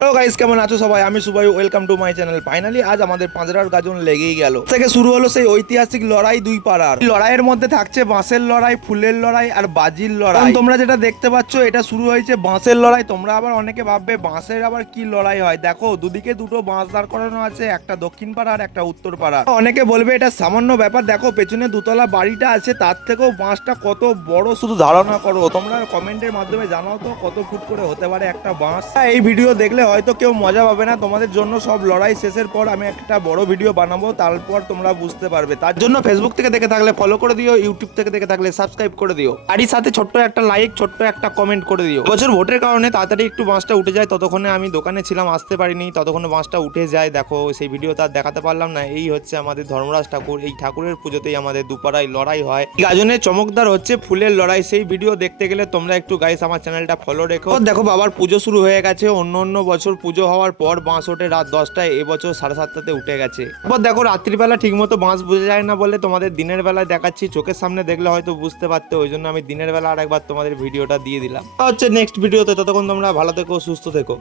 Hello guys, কেমন আছো সবাই? আমি Subai, welcome to my channel. Finally আজ আমাদের পাঁচরার গাজন লেগেই গেল। থেকে শুরু হলো সেই ঐতিহাসিক লড়াই দুই পাড়ার। লড়াইয়ের মধ্যে থাকছে বাঁশের লড়াই, ফুলের লড়াই আর বাজির লড়াই। তোমরা যেটা দেখতে পাচ্ছ এটা শুরু হয়েছে বাঁশের লড়াই। তোমরা আবার অনেকে ভাববে বাঁশের আবার কি লড়াই হয়। দেখো, দুদিকে দুটো বাঁশ দাঁড় করানো আছে, একটা দক্ষিণ পাড়া আর একটা উত্তর পাড়া। অনেকে বলবে এটা সামান্য ব্যাপার। দেখো, পেছনে দুতলা বাড়িটা আছে, তার থেকেও বাঁশটা কত বড় শুধু ধারণা করো। তোমরা কমেন্টের মাধ্যমে জানাও তো কত ফুট করে হতে পারে একটা বাঁশ। এই ভিডিও দেখলে হয়তো কেউ মজা পাবে না। তোমাদের জন্য সব লড়াই শেষের পর আমি একটা বড় ভিডিও বানাবো, তারপর তোমরা বুঝতে পারবে। তার জন্য ফেসবুক থেকে দেখে থাকলে ফলো করে দিও, ইউটিউব থেকে দেখে থাকলে সাবস্ক্রাইব করে দিও, আর এর সাথে ছোট্ট একটা লাইক, ছোট্ট একটা কমেন্ট করে দিও। বছর ভোটের কারণে তাড়াতাড়ি একটু বাঁশটা উঠে যায়, ততক্ষণে আমি দোকানে ছিলাম, আসতে পারিনি, ততক্ষণে বাঁশটা উঠে যায়। দেখো, সেই ভিডিও তার দেখাতে পারলাম না। এই হচ্ছে আমাদের ধর্মরাজ ঠাকুর। এই ঠাকুরের পুজোতেই আমাদের দুপাড়ায় লড়াই হয়। গাজনের চমকদার হচ্ছে ফুলের লড়াই। সেই ভিডিও দেখতে গেলে তোমরা একটু গাইস আমার চ্যানেলটা ফলো রেখো। দেখো, বাবার পুজো শুরু হয়ে গেছে। অন্য অন্য বছর পুজো হওয়ার পর বাঁশ ওঠে রাত 10টায়, এবছর 7:30টাতে উঠে গেছে। এবার দেখো, রাত্রিবেলা ঠিক মতো বাঁশ বোঝা যায় না বলে তোমাদের দিনের বেলায় দেখাচ্ছি। চোখের সামনে দেখলে হয়তো বুঝতে পারতে, ওই জন্য আমি দিনের বেলা আর একবার তোমাদের ভিডিওটা দিয়ে দিলাম। হচ্ছে নেক্সট ভিডিওতে। ততক্ষণ তোমরা ভালো থেকো, সুস্থ থেকো।